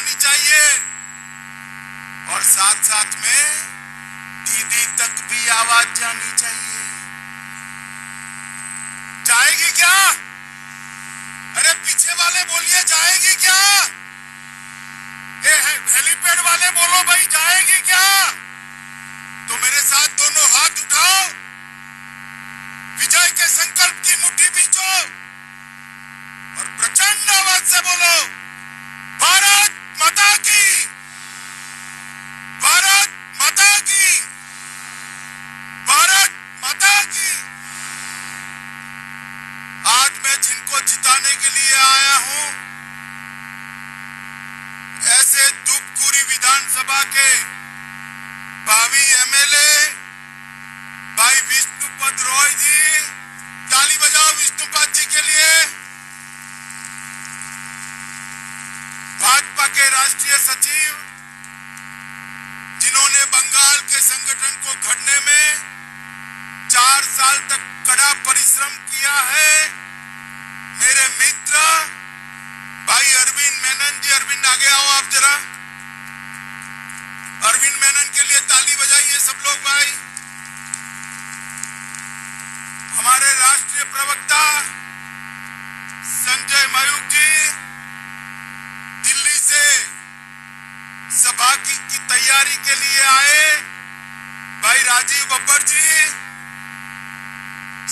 जानी चाहिए और साथ साथ में दीदी तक भी आवाज जानी चाहिए। जाएगी क्या? अरे पीछे वाले बोलिए, जाएगी क्या? हेलीपैड वाले बोलो भाई, जाएगी क्या? तो मेरे साथ दोनों हाथ उठाओ, विजय के संकल्प की मुट्ठी बींचो और प्रचंड आवाज से बोलो, भारत माता की, भारत माता की, भारत माता की। आज मैं जिनको जिताने के लिए आया हूं, ऐसे धूपगुड़ी विधानसभा के भावी एमएलए भाई विष्णुपद रॉय जी, ताली बजाओ विष्णुपद जी के लिए। भाजपा के राष्ट्रीय सचिव, जिन्होंने बंगाल के संगठन को गढ़ने में 4 साल तक कड़ा परिश्रम किया है, मेरे मित्र भाई अरविंद मेनन जी। अरविंद आगे आओ आप जरा। अरविंद मेनन के लिए ताली बजाइए सब लोग भाई। हमारे राष्ट्रीय प्रवक्ता संजय मयूख जी, दिल्ली से सभा की तैयारी के लिए आए भाई राजीव बब्बर जी,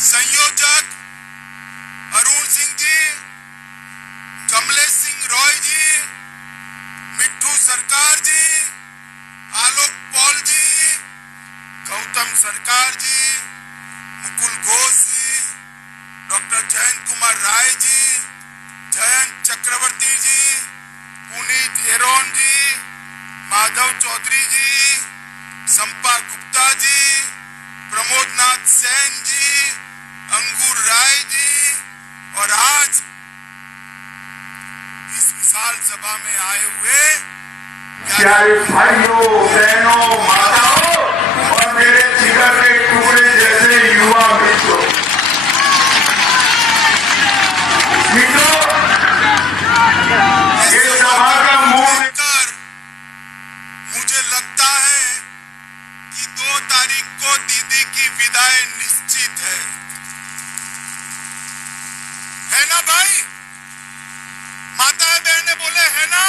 संयोजक अरुण सिंह जी, कमलेश सिंह रॉय जी, मिट्ठू सरकार जी, आलोक पॉल जी, गौतम सरकार जी, मुकुल घोष जी, डॉक्टर जयंत कुमार राय जी, जयंत चक्रवर्ती जी, पुनीत एरोन जी, माधव चौधरी जी, संपा गुप्ता जी, प्रमोद नाथ सेन जी, अंगूर राय जी और आज इस विशाल सभा में आए हुए प्यारे भाइयों, बहनों, माताओं और मेरे जिगर के टुकड़े जैसे युवा मित्रों, ये सभा का मूल मुझे लगता है कि 2 तारीख को दीदी की विदाई निश्चित है ना भाई? माताएं बहनें बोले है ना?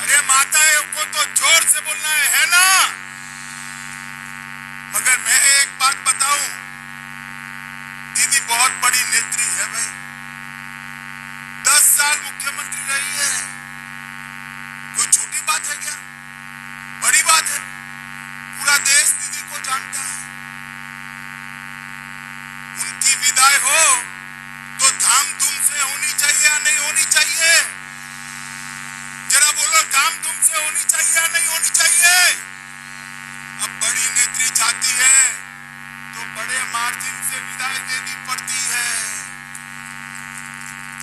अरे माताएं को तो जोर से बोलना है ना? मगर मैं एक बात बताऊं, दीदी बहुत बड़ी नेत्री है भाई। 10 साल मुख्यमंत्री रही है, कोई छोटी बात है क्या? बड़ी बात है। पूरा देश दीदी को जानता है। उनकी विदाई हो तो धाम-धूम से होनी चाहिए या नहीं होनी चाहिए? जरा बोलो, धाम-धूम से होनी चाहिए या नहीं होनी चाहिए? अब बड़ी नेत्री जाती है तो बड़े मार्जिन से विदाई देनी पड़ती है।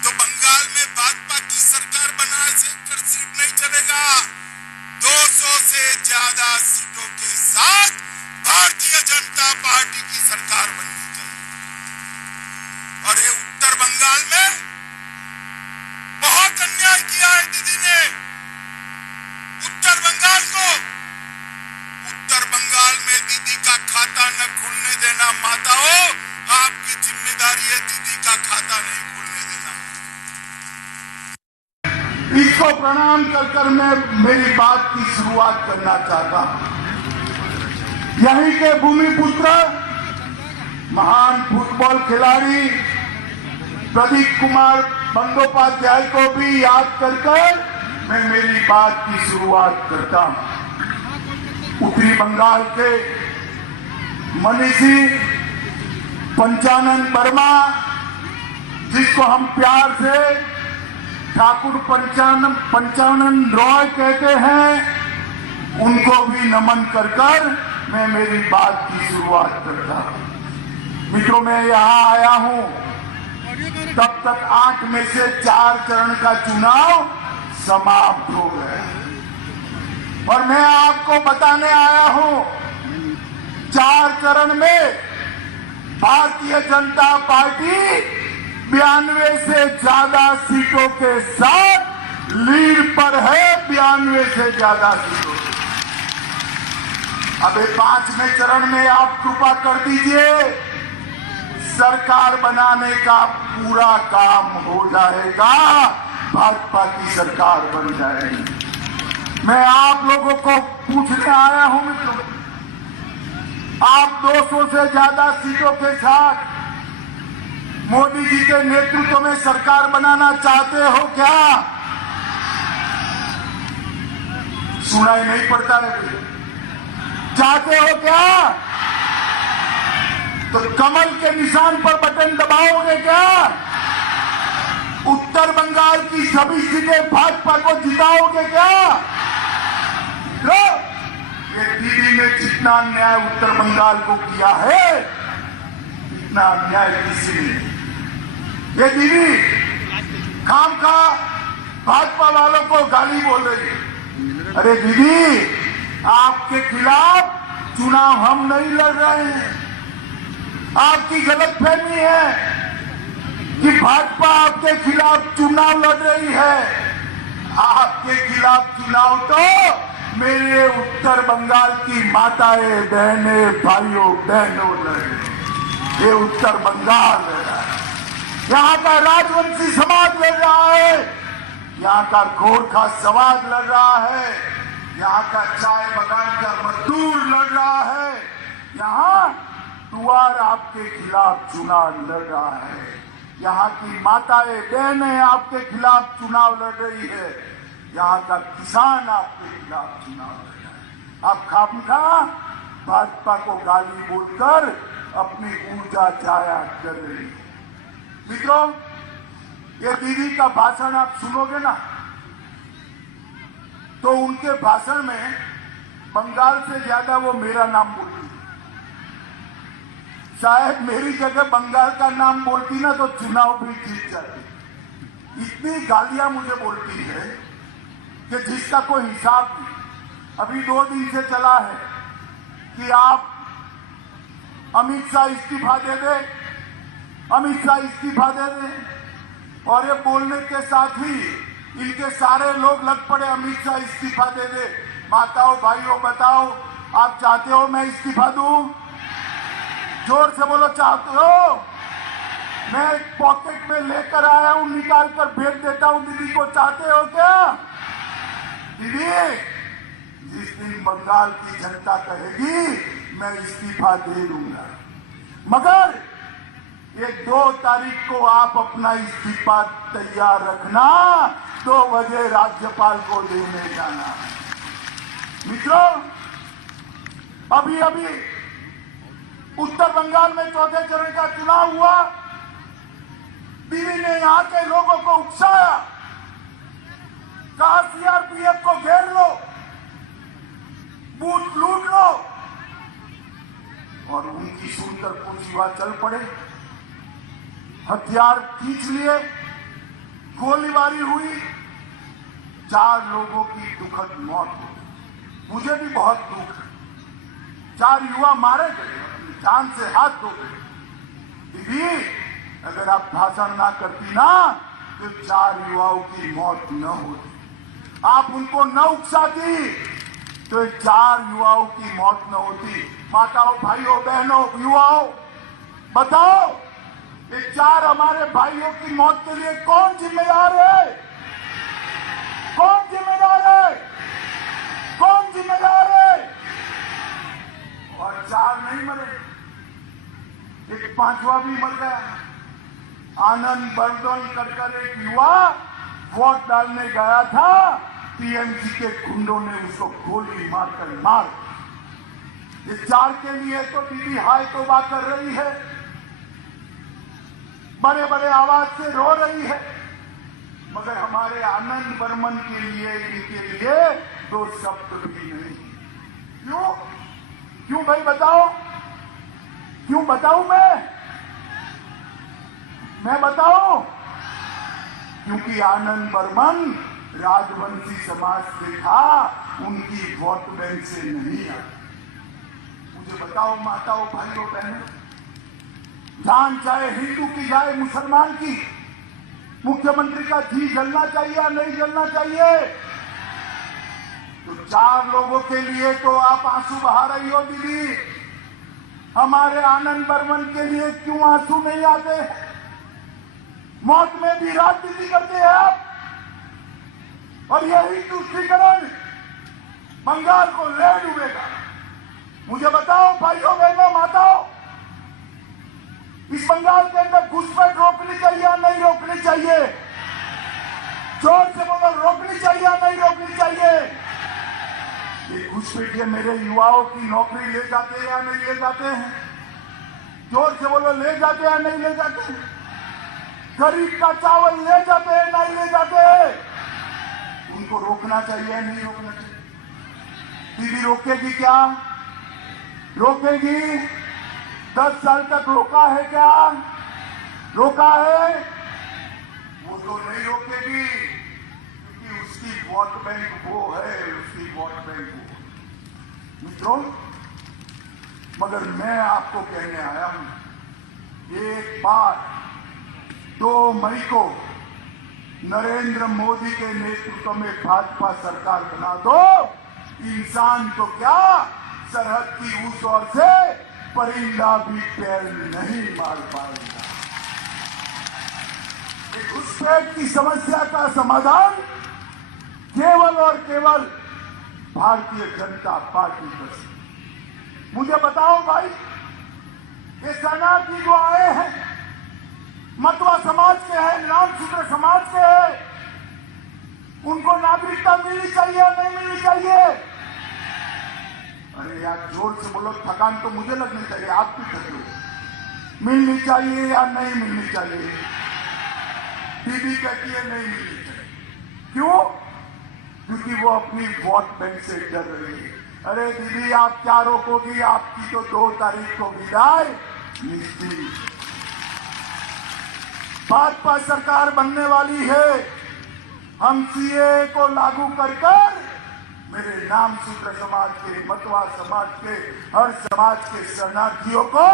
तो बंगाल में भाजपा की सरकार बनाने से सिर्फ नहीं चलेगा, 200 से ज्यादा सीटों के साथ भारतीय जनता पार्टी की सरकार बननी चाहिए। और ये उत्तर बंगाल में बहुत अन्याय किया है दीदी ने। उत्तर बंगाल में दीदी का खाता न खुलने देना। माताओं, आपकी जिम्मेदारी है दीदी का खाता नहीं खुलने देना। इसको प्रणाम कर मैं मेरी बात की शुरुआत करना चाहता हूं। यहीं के भूमिपुत्र, महान फुटबॉल खिलाड़ी प्रदीप कुमार बंदोपाध्याय को भी याद कर मैं मेरी बात की शुरुआत करता हूं। उत्तरी बंगाल के मनीषी पंचानन वर्मा, जिसको हम प्यार से ठाकुर पंचानन रॉय कहते हैं, उनको भी नमन कर मैं मेरी बात की शुरुआत करता हूं। मित्रों, मैं यहां आया हूं, तब तक 8 में से 4 चरण का चुनाव समाप्त हो गया और मैं आपको बताने आया हूं, 4 चरण में भारतीय जनता पार्टी 92 से ज्यादा सीटों के साथ लीड पर है 92 से ज्यादा सीटों। अबे 5वें चरण में आप कृपा कर दीजिए, सरकार बनाने का पूरा काम हो जाएगा, भाजपा की सरकार बन जाएगी। मैं आप लोगों को पूछने आया हूं मित्रों, आप 200 से ज्यादा सीटों के साथ मोदी जी के नेतृत्व में सरकार बनाना चाहते हो क्या? सुनाई नहीं पड़ता है? चाहते हो क्या? तो कमल के निशान पर बटन दबाओगे क्या? उत्तर बंगाल की सभी सीटें भाजपा को जिताओगे क्या? तो ये दीदी ने जितना अन्याय उत्तर बंगाल को किया है, इतना अन्याय किसी ने। ये दीदी खामखा भाजपा वालों को गाली बोल रही है। अरे दीदी, आपके खिलाफ चुनाव हम नहीं लड़ रहे हैं। आपकी गलतफहमी है कि भाजपा आपके खिलाफ चुनाव लड़ रही है। आपके खिलाफ चुनाव तो मेरे उत्तर बंगाल की माताएं, बहनें, भाइयों बहनों लड़ रहे हैं। ये उत्तर बंगाल लड़ रहा है, यहाँ का राजवंशी समाज लड़ रहा है, यहाँ का गोरखा समाज लड़ रहा है, यहाँ का चाय बगान का मजदूर लड़ रहा है, यहाँ दुआर आपके खिलाफ चुनाव लड़ रहा है, यहाँ की माताएं बहनें आपके खिलाफ चुनाव लड़ रही है, यहाँ का किसान आपके खिलाफ चुनाव लड़ रहा है। आप खामखा भाजपा को गाली बोलकर अपनी ऊर्जा जाया कर रही है। मित्रों, ये दीदी का भाषण आप सुनोगे ना, तो उनके भाषण में बंगाल से ज्यादा वो मेरा नाम बोलती। शायद मेरी जगह बंगाल का नाम बोलती ना तो चुनाव भी जीत जाती। इतनी गालियां मुझे बोलती है कि जिसका कोई हिसाब नहीं। अभी 2 दिन से चला है कि आप अमित शाह इस्तीफा दे दे, अमित शाह इस्तीफा दे दे, और ये बोलने के साथ ही इनके सारे लोग लग पड़े अमित शाह इस्तीफा दे दे। माताओं भाइयों बताओ, आप चाहते हो मैं इस्तीफा दूं? जोर से बोलो, चाहते हो? मैं पॉकेट में लेकर आया हूं, निकाल कर भेज देता हूं दीदी को। चाहते हो क्या? दीदी, जिस दिन बंगाल की जनता कहेगी मैं इस्तीफा दे दूंगा, मगर ये 2 तारीख को आप अपना इस्तीफा तैयार रखना, 2 बजे राज्यपाल को देने जाना। मित्रों, अभी अभी उत्तर बंगाल में 4थे चरण का चुनाव हुआ। दीदी ने यहां के लोगों को उकसाया, कहा सीआरपीएफ को घेर लो, बूथ लूट लो, और उनकी सुनकर कुछ युवा चल पड़े, हथियार खींच लिए, गोलीबारी हुई, 4 लोगों की दुखद मौत हुई। मुझे भी बहुत दुख है, 4 युवा मारे गए, अपनी जान से हाथ धो गए। दीदी, अगर आप भाषण ना करती ना तो 4 युवाओं की मौत न होती। आप उनको न उकसाती तो 4 युवाओं की मौत न होती। माताओं भाइयों बहनों युवाओं बताओ, ये 4 हमारे भाइयों की मौत के लिए कौन जिम्मेदार है? कौन जिम्मेदार है? कौन जिम्मेदार है? और 4 नहीं मरे, एक 5वां भी मर गया। आनंद बर्धन कर एक युवा वोट डालने गया था, टीएमसी के गुंडों ने उसको गोली मारकर मार। इस 4 के लिए तो दीदी हाय तौबा कर रही है, बड़े बड़े आवाज से रो रही है, मगर हमारे आनंद बर्मन के लिए, इनके लिए 2 शब्द भी नहीं। क्यों? क्यों भाई बताओ? क्यों बताऊं मैं बताऊं? क्योंकि आनंद बर्मन राजवंशी समाज से था, उनकी वोट बैंक से नहीं आई। मुझे बताओ माताओं भाइयों बहनों, जान चाहे हिंदू की जाए मुसलमान की, मुख्यमंत्री का जी जलना चाहिए या नहीं जलना चाहिए? तो 4 लोगों के लिए तो आप आंसू बहा रही हो दीदी, हमारे आनंद बर्मन के लिए क्यों आंसू नहीं आते? मौत में भी राजनीति करते हैं आप, और यही तुष्टीकरण बंगाल को ले डूबेगा। मुझे बताओ भाइयों बहनों माताओं, इस बंगाल के अंदर घुसपैठ रोकनी चाहिए या नहीं रोकनी चाहिए? जोर से बोलो, रोकनी चाहिए या नहीं रोकनी चाहिए? ये घुसपैठिए मेरे युवाओं की नौकरी ले जाते हैं या नहीं ले जाते हैं? जोर से बोलो, ले जाते हैं या नहीं ले जाते हैं? गरीब का चावल ले जाते हैं नहीं ले जाते हैं? उनको रोकना चाहिए या नहीं रोकना चाहिए? दीदी रोकेगी क्या? रोकेगी? 10 साल तक रोका है क्या? रोका है? वो तो नहीं रोकेगी, क्योंकि उसकी वोट बैंक वो है, उसकी वोट बैंक वो है। मित्रों, मगर मैं आपको कहने आया हूं, एक बार 2 मई को नरेंद्र मोदी के नेतृत्व में भाजपा सरकार बना दो, इंसान तो क्या सरहद की उस ओर से परिंदा भी पैर नहीं मार पाएगा। घुसपैठ की समस्या का समाधान केवल और केवल भारतीय जनता पार्टी कर सकती। मुझे बताओ भाई, ये शरणार्थी जो आए हैं मतवा समाज के हैं, नामशूद्र समाज के हैं, उनको नागरिकता मिलनी चाहिए या नहीं मिलनी चाहिए? अरे यार जोर से बोलो, थकान तो मुझे लगनी चाहिए, आप भी थक लो। मिलनी चाहिए या नहीं मिलनी चाहिए? दीदी कहती है नहीं मिलनी चाहिए। क्यों? क्योंकि वो अपनी वोट बैंक से डर रही है। अरे दीदी आप क्या रोकोगी? आपकी तो 2 तारीख को विदाई निश्चित। भाजपा सरकार बनने वाली है। हम सीए को लागू कर मेरे नामशूद्र समाज के, मतवा समाज के, हर समाज के शरणार्थियों को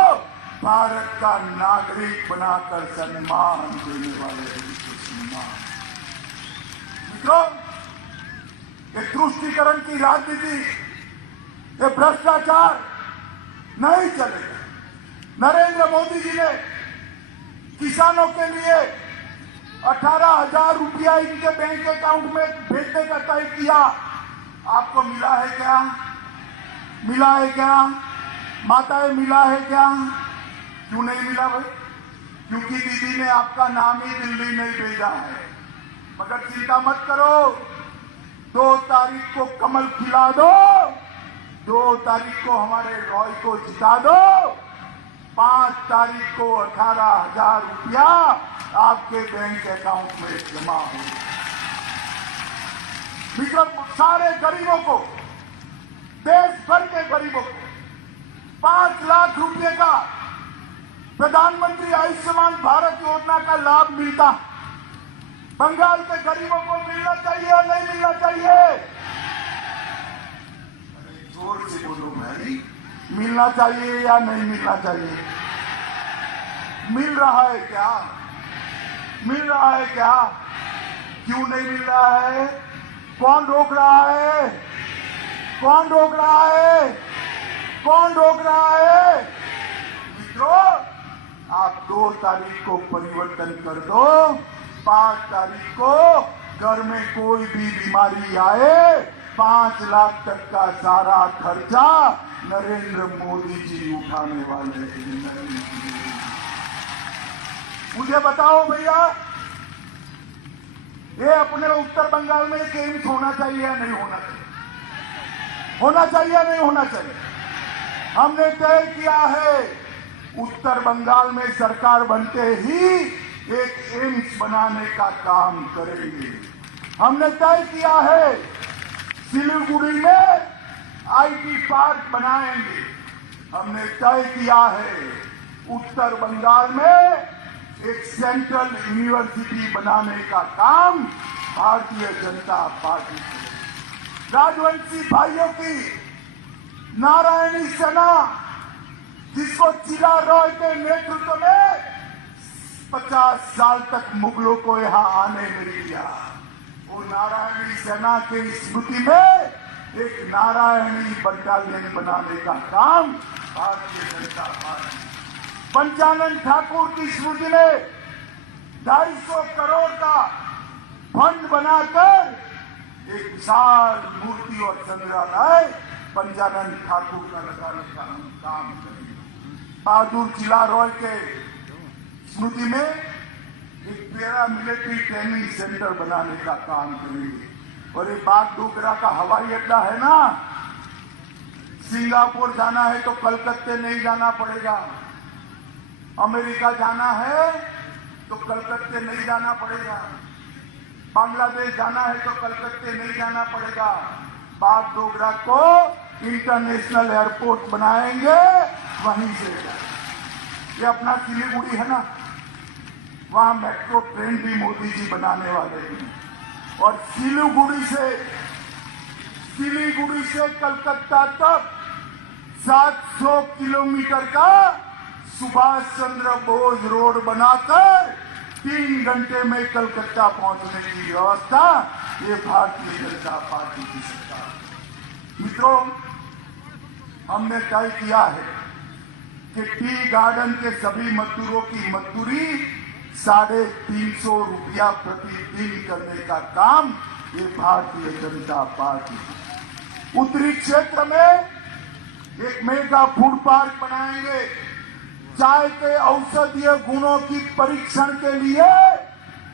भारत का नागरिक बनाकर सम्मान देने वाले हैं। मित्रों, ये तुष्टीकरण की राजनीति, ये भ्रष्टाचार नहीं चलेगा। नरेंद्र मोदी जी ने किसानों के लिए 18,000 रुपया इनके बैंक अकाउंट में भेजने का तय किया। आपको मिला है क्या? मिला है क्या? माताएं मिला है क्या? क्यों नहीं मिला भाई? क्योंकि दीदी ने आपका नाम ही दिल्ली नहीं भेजा है। मगर चिंता मत करो, 2 तारीख को कमल खिला दो, 2 तारीख को हमारे रॉय को जिता दो, 5 तारीख को 18,000 रुपया आपके बैंक अकाउंट में जमा हो। मित्रों, सारे गरीबों को, देश भर के गरीबों को 5 लाख रुपए का प्रधानमंत्री आयुष्मान भारत योजना का लाभ मिलता। बंगाल के गरीबों को मिलना चाहिए या नहीं मिलना चाहिए? जोर से बोलो भाई, मिलना चाहिए या नहीं मिलना चाहिए? मिल रहा है क्या? मिल रहा है क्या? क्यों नहीं मिल रहा है? कौन रोक रहा है? कौन रोक रहा है? कौन रोक रहा है? मित्रों, आप 2 तारीख को परिवर्तन कर दो, 5 तारीख को घर में कोई भी बीमारी आए, 5 लाख तक का सारा खर्चा नरेंद्र मोदी जी उठाने वाले हैं। मुझे बताओ भैया, ये अपने उत्तर बंगाल में एक एम्स होना चाहिए या नहीं होना चाहिए? होना चाहिए या नहीं होना चाहिए? हमने तय किया है, उत्तर बंगाल में सरकार बनते ही एक एम्स बनाने का काम करेंगे। हमने तय किया है, सिलीगुड़ी में आईटी पार्क बनाएंगे। हमने तय किया है, उत्तर बंगाल में एक सेंट्रल यूनिवर्सिटी बनाने का काम भारतीय जनता पार्टी करेगी। राजवंशी भाइयों की नारायणी सेना, जिसको चिला रॉय के नेतृत्व में 50 साल तक मुगलों को यहाँ आने नहीं दिया। वो नारायणी सेना के स्मृति में एक नारायणी बटालियन बनाने का काम भारतीय जनता पार्टी, पंचानन ठाकुर की स्मृति में 250 करोड़ का फंड बनाकर एक विशाल मूर्ति और संग्रहालय पंचानन ठाकुर का लगाने का हम काम करेंगे। बहादुर चिला रॉय के स्मृति में एक पैरा मिलिट्री ट्रेनिंग सेंटर बनाने का काम करेंगे। और ये बागडोगरा का हवाई अड्डा है ना, सिंगापुर जाना है तो कलकत्ते नहीं जाना पड़ेगा, अमेरिका जाना है तो कलकत्ते नहीं जाना पड़ेगा, बांग्लादेश जाना है तो कलकत्ते नहीं जाना पड़ेगा। बागडोगरा को इंटरनेशनल एयरपोर्ट बनाएंगे, वहीं से ये अपना सिलीगुड़ी है ना, वहां मेट्रो ट्रेन भी मोदी जी बनाने वाले हैं। और सिलीगुड़ी से कलकत्ता तक 700 किलोमीटर का सुभाष चंद्र बोस रोड बनाकर 3 घंटे में कलकत्ता पहुंचने की व्यवस्था ये भारतीय जनता पार्टी की सरकार है। मित्रों, हमने तय किया है कि टी गार्डन के सभी मजदूरों की मजदूरी 350 रुपया प्रतिदिन करने का काम ये भारतीय जनता पार्टी। उत्तरी क्षेत्र में एक मेगा फूड पार्क बनाएंगे, चाय के औषधीय गुणों की परीक्षण के लिए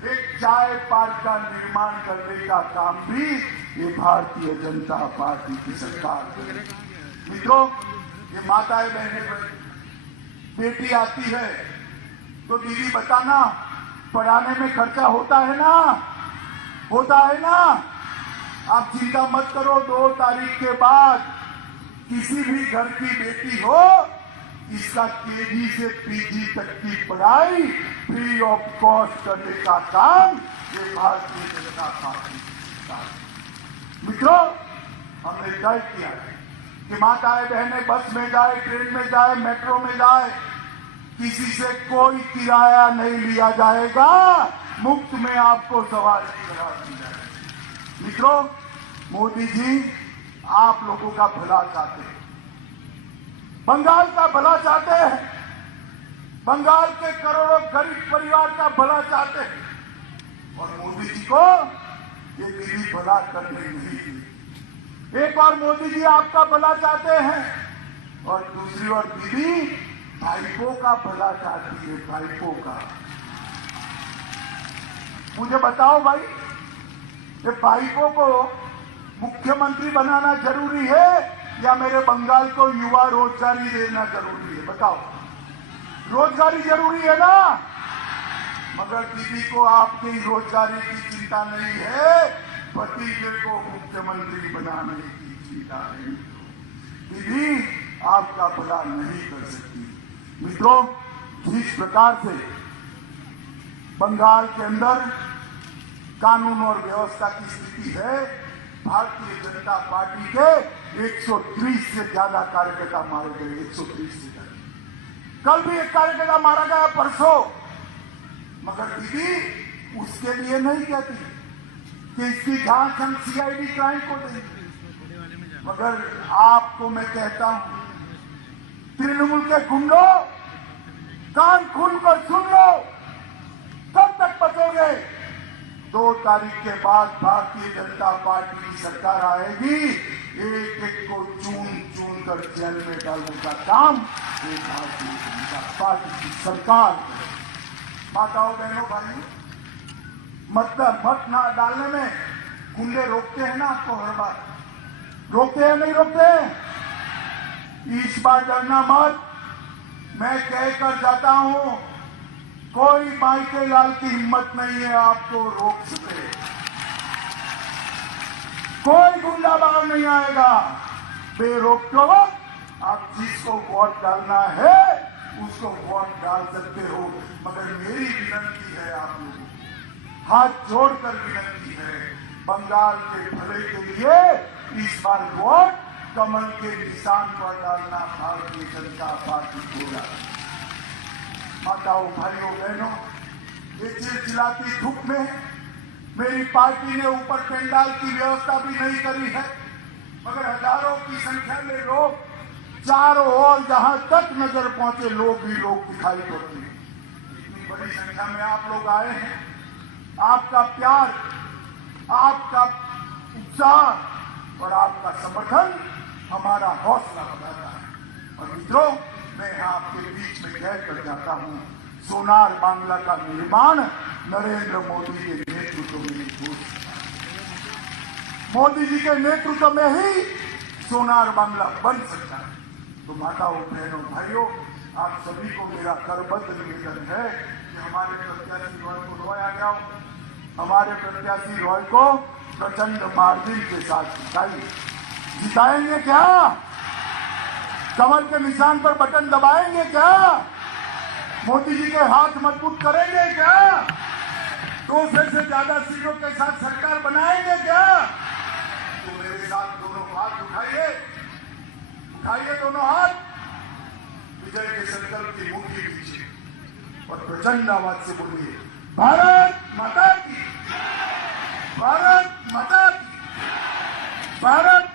एक चाय पार्क का निर्माण करने का काम भी ये भारतीय जनता पार्टी की सरकार करेगी। मित्रों, ये माताएं बहनें, बेटी आती है तो दीदी बताना, पढ़ाने में खर्चा होता है ना, होता है ना। आप चिंता मत करो, 2 तारीख के बाद किसी भी घर की बेटी हो, इसका केजी से पीजी तक की पढ़ाई फ्री ऑफ कॉस्ट करने का काम ये भारतीय जनता पार्टी का है। मित्रों, हमने तय किया है कि माताएं बहनें बस में जाए, ट्रेन में जाए, मेट्रो में जाए, किसी से कोई किराया नहीं लिया जाएगा, मुफ्त में आपको सवारी करा दी जाएगी। मित्रों, मोदी जी आप लोगों का भला चाहते हैं, बंगाल का भला चाहते हैं, बंगाल के करोड़ों गरीब परिवार का भला चाहते हैं। और मोदी जी को ये दीदी भला करने नहीं दी। एक और मोदी जी आपका भला चाहते हैं और दूसरी ओर दीदी भाईपों का भला चाहती है, भाईपों का। मुझे बताओ भाई, ये भाईपों को मुख्यमंत्री बनाना जरूरी है या मेरे बंगाल को युवा रोजगारी देना जरूरी है? बताओ, रोजगारी जरूरी है ना, मगर दीदी को आपकी रोजगारी की चिंता नहीं है, भतीजे को मुख्यमंत्री बनाने की चिंता है। दीदी आपका भला नहीं कर सकती। मित्रों, जिस प्रकार से बंगाल के अंदर कानून और व्यवस्था की स्थिति है, भारतीय जनता पार्टी के 130 से ज्यादा कार्यकर्ता मारे गए, 130 से ज्यादा। कल भी एक कार्यकर्ता मारा गया, परसों। मगर दीदी उसके लिए नहीं कहती कि इसकी जांच हम सीआईडी क्राइम को देंगे, मगर आपको मैं कहता हूं, तृणमूल के गुंडों, कान खोल कर सुन लो, कब तक बचोगे? 2 तारीख के बाद भारतीय जनता पार्टी की सरकार आएगी, एक एक को चून चून कर जेल में डालने का काम ये भारतीय जनता पार्टी की सरकार करेगी। माताओं बहनों भाई, मत ना डालने में गुंडे रोकते हैं ना आपको, हर बार रोकते हैं, नहीं रोकते? इस बार डरना मत, मैं कहकर जाता हूं, कोई माइके लाल की हिम्मत नहीं है आपको रोक सके, कोई गुंडा बाहर नहीं आएगा। बेरोक टोक आप जिसको वोट डालना है उसको वोट डाल सकते हो, मगर मेरी विनती है आप लोगों को, हाथ जोड़कर विनती है, बंगाल के भले के लिए इस बार वोट कमल के निशान पर डालना भारतीय जनता पार्टी को। माताओं भाइयों बहनों, ये चिलचिलाती धूप में मेरी पार्टी ने ऊपर पेंडाल की व्यवस्था भी नहीं करी है, मगर हजारों की संख्या में लोग चारों ओर जहां तक नजर पहुंचे लोग ही लोग दिखाई पड़ते हैं। इतनी बड़ी संख्या में आप लोग आए हैं। आपका प्यार, आपका उत्साह और आपका समर्थन हमारा हौसला बढ़ाता है। और मित्रों, मैं आपके बीच में कह कर जाता हूं, सोनार बांग्ला का निर्माण नरेंद्र मोदी के नेतृत्व में हो सकता है। मोदी जी के नेतृत्व में ही सोनार बांग्ला बन सकता है। तो माताओं, बहनों, भाइयों, आप सभी को मेरा करबद्ध निवेदन है कि हमारे प्रत्याशी रॉय को रोया जाओ, हमारे प्रत्याशी रॉय को प्रचंड मार्जिन के साथ जिताइए। जिताएंगे क्या? कमल के निशान पर बटन दबाएंगे क्या? मोदी जी के हाथ मजबूत करेंगे क्या? 200 से ज्यादा सीटों के साथ सरकार बनाएंगे क्या? तो मेरे साथ दोनों हाथ उठाइए, उठाइए दोनों हाथ, विजय के संकल्प की मुट्ठी दीजिए और प्रचंड आवाज से बोलिए, भारत माता की, भारत माता की, भारत